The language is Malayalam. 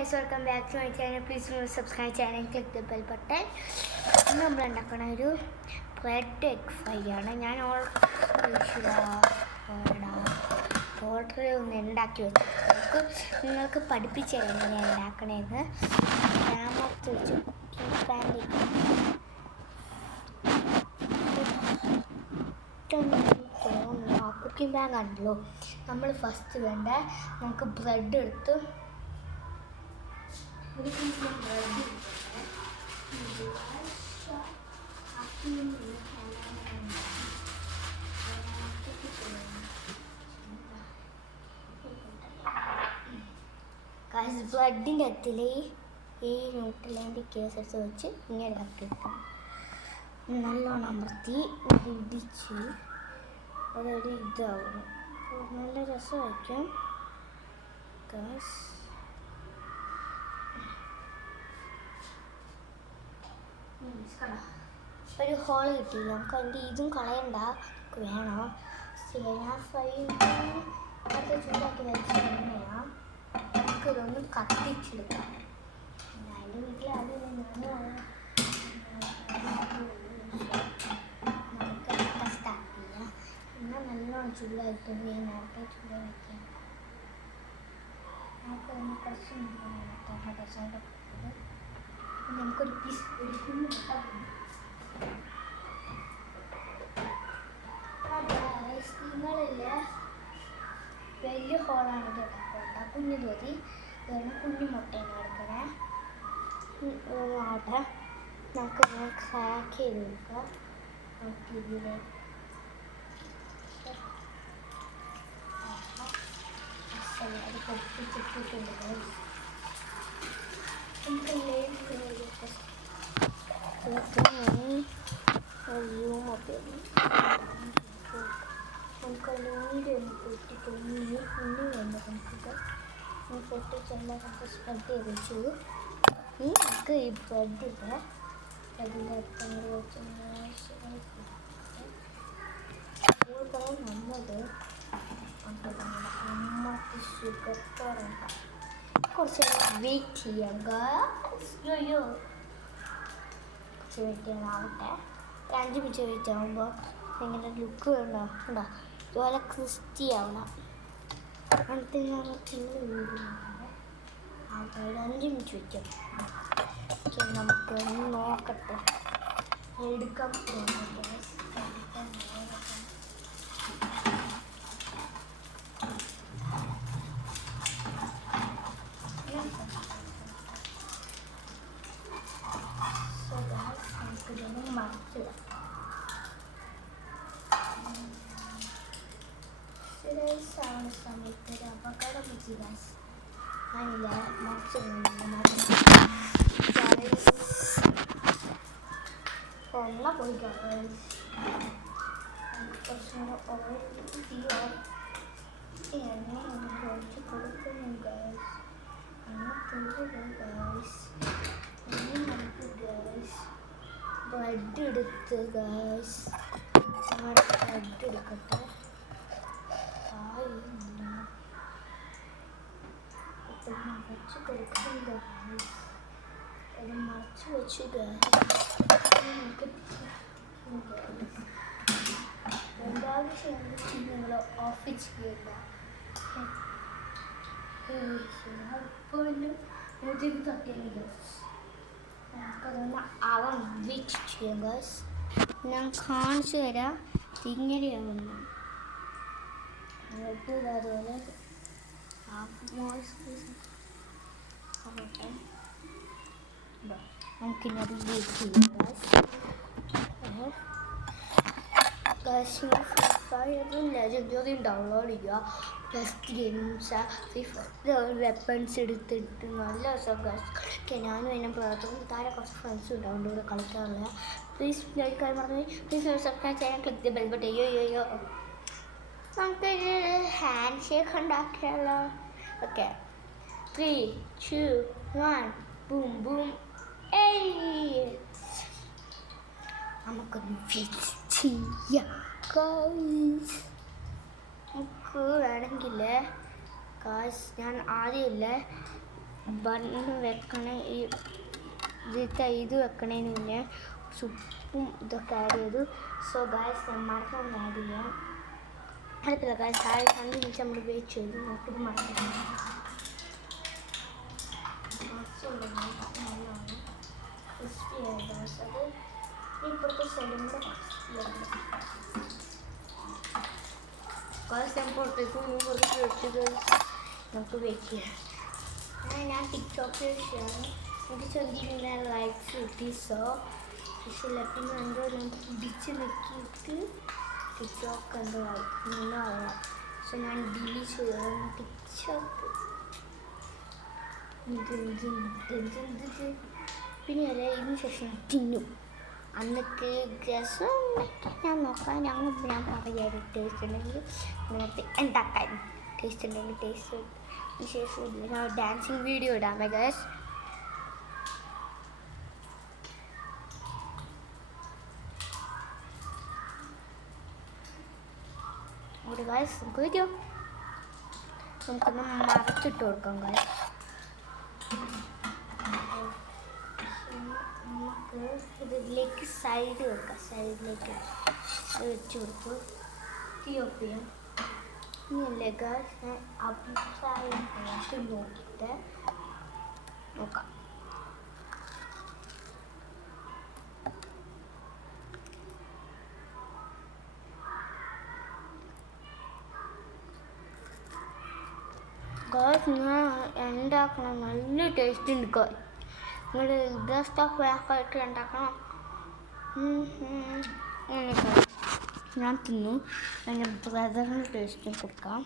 guys, welcome back to my channel. Please subscribe channel and click the bell button. ഇന്ന് നമ്മൾ ഉണ്ടാക്കുന്ന ഒരു ബ്രെഡ് എഗ് ഫ്രൈ ആണ്. ഞാൻ ഓർഡർ ഒന്ന് ഉണ്ടാക്കി വെച്ചു. നിങ്ങൾക്ക് പഠിപ്പിച്ചു തരാം എങ്ങനെയാണ് ഉണ്ടാക്കണേന്ന്. ക്യാമറത്ത് വെച്ച് കുക്കിംഗ് പാൻ കണ്ടല്ലോ. നമ്മൾ ഫസ്റ്റ് വേണ്ട നമുക്ക് ബ്രെഡ് എടുത്ത് ബ്രെഡിൻ്റെ അകത്തിൽ ഈ ന്യൂട്രലൈൻ്റെ കേസ് എടുത്ത് വെച്ച് ഇങ്ങനെ ഇറക്കി വെക്കാം. നല്ലോണം അമർത്തി ഇടിച്ച് അതൊരു ഇതാവും. നല്ല രസമായിരിക്കും ഗൈസ്. ഒരു ഹോള് കിട്ടി. നമുക്ക് അതിൻ്റെ ഇതും കളയണ്ട, നമുക്ക് വേണം. ഞാൻ ഫ്രൈ അത് ചൂടാക്കി വെച്ച് എണ്ണയാണ്. നമുക്കിതൊന്ന് കത്തിച്ചെടുക്കാം. അതിൻ്റെ വീട്ടിൽ അത് നമുക്കൊക്കെ സ്റ്റാർട്ട് ചെയ്യാം. എന്നാൽ നല്ലോണം ചൂടായിട്ടുണ്ട്. ഞാൻ നേരത്തെ ചൂടായി വയ്ക്കാം. നമുക്കൊന്ന് കുറച്ച് ടൊമാറ്റോ നമുക്കൊരു പീസ് നിങ്ങളില്ല വലിയ ഹോളാണ് കേട്ടോ. കുഞ്ഞു തോതി കുഞ്ഞു മുട്ടയാണ് എടുക്കണേ. ആവട്ടെ, നമുക്ക് ക്രാക്ക് ചെയ്ത് കൊടുക്കാം. നമുക്ക് ഇതിലേക്ക് അത് പൊട്ടിച്ചിട്ടിട്ടുണ്ട്. നമുക്ക് നീര് ഒന്ന് പൊട്ടിട്ട് ഉണ്ണി വേണ്ട. നമുക്കിത് പൊട്ടിച്ചെല്ലാം നമുക്ക് സ്പ്രെഡ് ചെയ്ത് വെച്ചു. നമുക്ക് ഈ ബ്രെഡിൻ്റെ അതിൻ്റെ നമ്മൾ അമ്മക്ക് സുഖത്തോടെ കുറച്ച് വെയിറ്റ് ചെയ്യാം. കുറച്ച് വെയിറ്റ് ചെയ്യാനാവട്ടെ. 5 മിനിറ്റ് വെയിറ്റ് ആകുമ്പോൾ ഇങ്ങനെ ലുക്ക് വേണ്ടോ ഉണ്ടോ, ഇതുപോലെ ക്രിസ്റ്റി ആവണം. അടുത്ത് ഞങ്ങൾക്ക് 5 മിനിറ്റ് വെച്ചു. നമുക്ക് നോക്കട്ടെ, എടുക്കാം. സമയത്ത് ഒരു അപകടം പറ്റി ഗൈസ്. ഞാനില്ല എണ്ണ പോയിക്കാം. കുറച്ചും കൂടെ എണ്ണ ഒഴിച്ച് കൊടുക്കുന്നു ഗൈസ്. നമുക്ക് ഗൈസ് ബ്രെഡ് എടുത്ത് ഗൈസ് ബ്രെഡ് എടുക്കട്ടെ. മറച്ച് കൊടുക്കുന്നുണ്ട്. അത് മറച്ച് വെച്ച് എന്താവശ്യം നിങ്ങൾ ഓഫ് ചെയ്യണ്ട. എപ്പോഴും മുതിർന്ന് തട്ടിയത് നമുക്കതൊന്ന് അവൻ വെച്ച് ചെയ്യാം ഗൈസ്. ഞാൻ കാണിച്ചു തരാം ഇങ്ങനെയാവുന്നു. അതുപോലെ നമുക്കിന്നത് വെയിറ്റ് ചെയ്യാം ഗൈസ്. ലെജൻഡറി ഡൗൺലോഡ് ചെയ്യുക. പ്ലസ് ഗെയിംസ് വെപ്പൺസ് എടുത്തിട്ട് നല്ല രസം ഗൈസ് കളിക്കാൻ. ഞാനും അതിനെ പ്രവർത്തനം താരെ കുറച്ച് ഫ്രണ്ട്സും ഉണ്ട്, അവൻ്റെ കൂടെ കളിക്കാറില്ല. പ്ലീസ് ലൈക്ക് പറഞ്ഞു. പ്ലീസ് സബ്സ്ക്രൈബ് ചെയ്യാൻ ക്ലിക്ക് ദ ബെൽ ബട്ടൺ. അയ്യോ നമുക്കൊരു ഹാൻഡ് ഷേക്ക് ഉണ്ടാക്കിയാലോ? Okay, 3, 2, 1 boom boom. നമുക്കൊന്ന് ഫിക്സ് ചെയ്യാം ഗൈസ്. നമുക്ക് വേണമെങ്കിൽ ഗൈസ് ഞാൻ ആദ്യമില്ല ബണ്ണ് വെക്കണ ഇത് വെക്കണതിന് മുന്നേ ഉപ്പും ഇതൊക്കെ ആഡ് ചെയ്തു. സോ ഗായ്സ് ഞാൻ മറന്നൊന്നും ആഡ് ചെയ്യാം. അടുത്തില്ല ഗായ്സ് 5 മിനിറ്റ് നമ്മൾ വെയിറ്റ് ചെയ്തു. നമുക്കിത് മറക്കണം. നല്ലോണം ക്രിസ്പി ആയി ഗായ്സ്. അത് ഇപ്പോഴത്തെ സൈഡിൽ കൂടെ ക്രിസ്പി ആയി ഗായ്സ്. ഞാൻ പുറത്തേക്ക് വെച്ചത് നമുക്ക് വെയിറ്റ് ചെയ്യാം. ഞാൻ ടിക്ടോക്കിൽ എനിക്ക് 29 ലൈക്സ് കിട്ടി. സോ പക്ഷേ എന്തോ ഞാൻ പിടിച്ച് നിൽക്കിയിട്ട് ടിക്ടോക്ക് എന്തോ അറിയാം. സോ ഞാൻ ഡിലീറ്റ് ചെയ്തു ടിക്ടോക്ക്. പിന്നെ അല്ലേ ഇതിന് ശേഷം തിന്നും. അന്നൊക്കെ രസം ഞാൻ നോക്കാം. ഞാൻ പറയാം ടേസ്റ്റ് ഉണ്ടെങ്കിൽ നേരത്തെ ഉണ്ടാക്കാൻ. ടേസ്റ്റ് ഉണ്ടെങ്കിൽ ടേസ്റ്റ് ശേഷം ഞാൻ ഡാൻസിങ് വീഡിയോ ഇടാമേ ഗൈസ്. ഒരു ഗൈസ് നമുക്ക് വീഡിയോ നമുക്കൊന്ന് മറച്ചിട്ട് കൊടുക്കാം ഗൈസ്. നമുക്ക് ഇതിലേക്ക് സൈഡ് വെക്കാം. സൈഡിലേക്ക് വെച്ച് കൊടുത്തു. തീ ഓഫ് ചെയ്യാം. ഇനിയല്ലേ ഗൈസ് ഞാൻ അഭിപ്രായം നോക്കിയിട്ട് നോക്കാം. ഗായ്സ് ഞാൻ ഉണ്ടാക്കണം. നല്ല ടേസ്റ്റ് ഉണ്ട് ഗായ്സ്. നിങ്ങൾ ഇത് സ്റ്റഫ് ആയിട്ട് ഉണ്ടാക്കണം. ഞാൻ തിന്നു. എൻ്റെ ബ്രദറിന് ടേസ്റ്റ് കൊടുക്കാം.